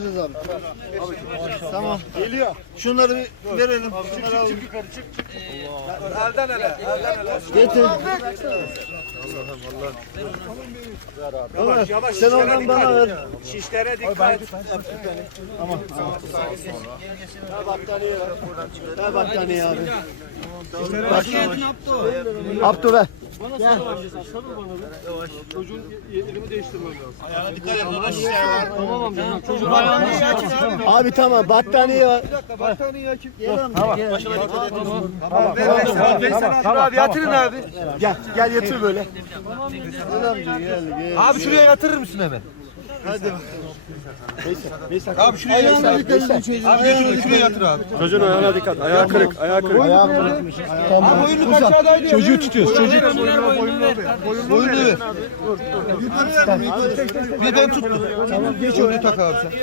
Abi. Abi, tamam. tamam. Geliyor. Şunları bir verelim. Şunları abi, Şunları çık, alalım. Çık, çık, çık. E, Elden el ele. Elden ele. Getir. Allah'ım Allah. Yavaş yavaş. Sen ondan bana ver. Şişlere dikkat. Tamam. Ne battaniye. Ne battaniye abi. Şişlere dikkat. Abdu ver. Bana Gel. sarı başlasın. bana bir. Evet, Çocuğun elimi değiştirmem evet. lazım. Ayağına dikkat et. Yavaş Tamam amca. Çocuğun ayağını dikkat et. Abi tamam. tamam. Battaniye var. Bir dakika. Battaniye Tamam. Başına dikkat et. Tamam. Tamam. sen tamam. Sen tamam. Sen tamam. tamam. abi. Abi yatırın abi. Gel. Gel yatır böyle. Abi şuraya yatırır mısın hemen? Hadi. Meşe. Meşe. Meşe abi şuraya şey, şey. Şu yatır şey. abi. Çocuğun ayağına dikkat. Ayağı kırık. Ayağı kırık. Ayağı kırık. Tamam. Abi boyunluk Çocuğu tutuyoruz. Çocuk. Boyunluğu Bir ben tuttum. Geç önünü tak abi sen.